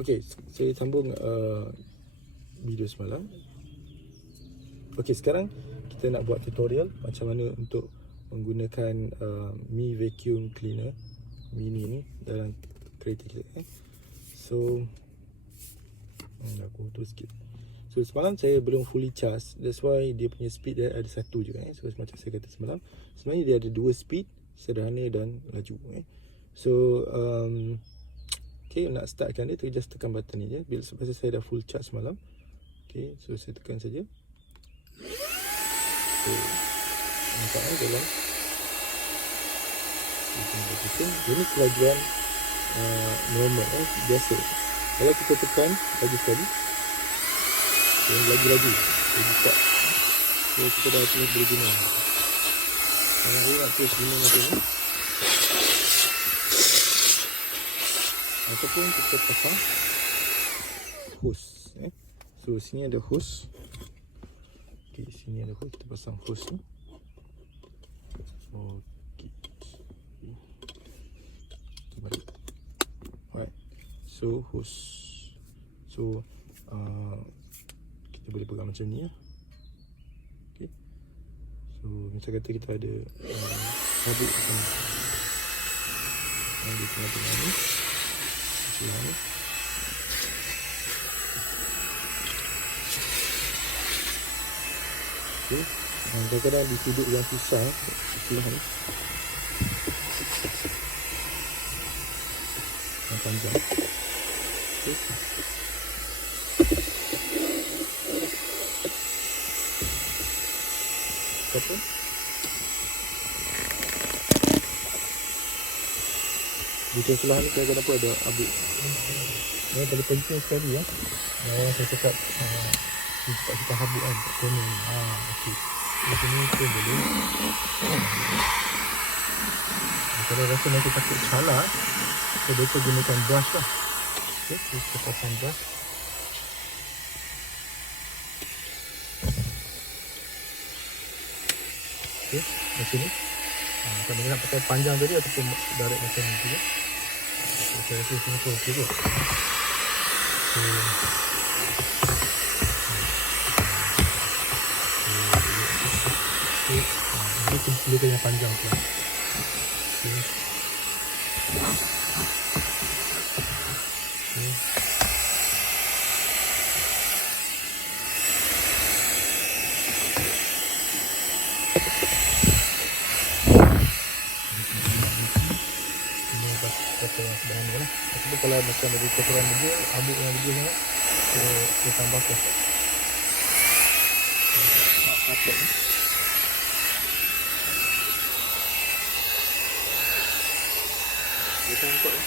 Okey, saya sambung video semalam. Okey, sekarang kita nak buat tutorial macam mana untuk menggunakan Mi Vacuum Cleaner mini ni dalam kereta kita. So aku tu sikit. So semalam saya belum fully charge, that's why dia punya speed dia ada satu je. So macam saya kata semalam, sebenarnya dia ada dua speed, sederhana dan laju. So okay, nak startkan dia tu just tekan button ni je. Bila sebab saya dah full charge semalam. Okay, so saya tekan saja. So nampak dalam ini kelajuan normal biasa. Kalau kita tekan lagi sekali, okay, lagi start. So kita dah terus boleh guna. Kalau saya nak terus guna macam ni, ataupun kita pasang hose. So sini ada hose. Okay, sini ada hose, kita pasang hose ni. Okay. Alright. So hose. So kita boleh pegang macam ni ya. Okay. So macam kata kita ada habis macam ni. Di tengah-tengah ni. Sebelah ni. Okay. Kadang-kadang di sudut yang susah sebelah ni. Yang panjang. Okay. Apa? Di sebelah ni kadang-kadang pun ada abik. Ini paling penting sekali ya. Yang saya cakap sebab kita habuk kan kat corner ni. Okey. Di sini pun boleh. Kalau rasa nanti takut salah, kita boleh gunakan brush lah. Okey, kita pasang brush. Okey, macam ni. Kalau nak pakai panjang tadi ataupun direct macam ni juga. Saya rasa sini pun okey kot. Ini pilihkan yang panjang tu. Okay. Yang sederhana lah. Tapi kalau macam ada kotoran degil, habuk yang degil sangat, kita tambahkan. Kapok ni. Kita angkat ni.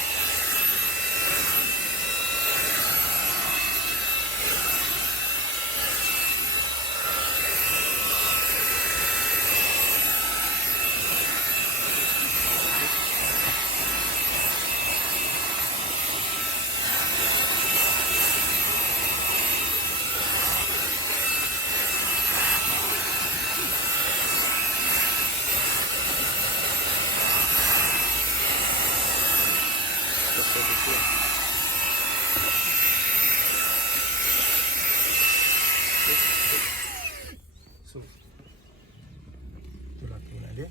So itulah penggunaan dia.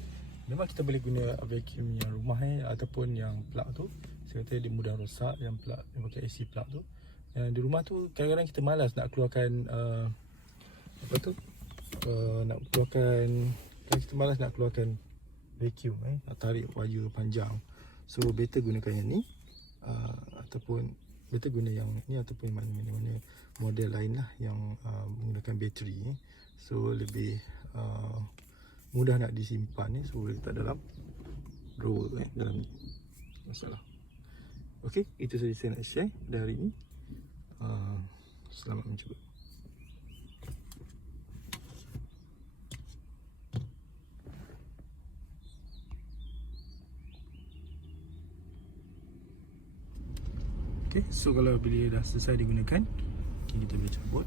Memang kita boleh guna vacuum yang rumah ataupun yang plug tu. Saya kata dia mudah rosak, yang plug yang pakai AC plug tu. Yang di rumah tu kadang-kadang kita malas nak keluarkan nak keluarkan, kita malas nak keluarkan vacuum nak tarik wayar panjang. So better gunakan yang ni. Ataupun better guna yang ni ataupun mana-mana model lain lah yang menggunakan bateri. So lebih mudah nak disimpan so boleh letak dalam drawer dalam ni. Masalah. Okey, itu saja saya nak share dari ini. Selamat mencuba. Okay, so kalau bila dah selesai digunakan, kita boleh cabut.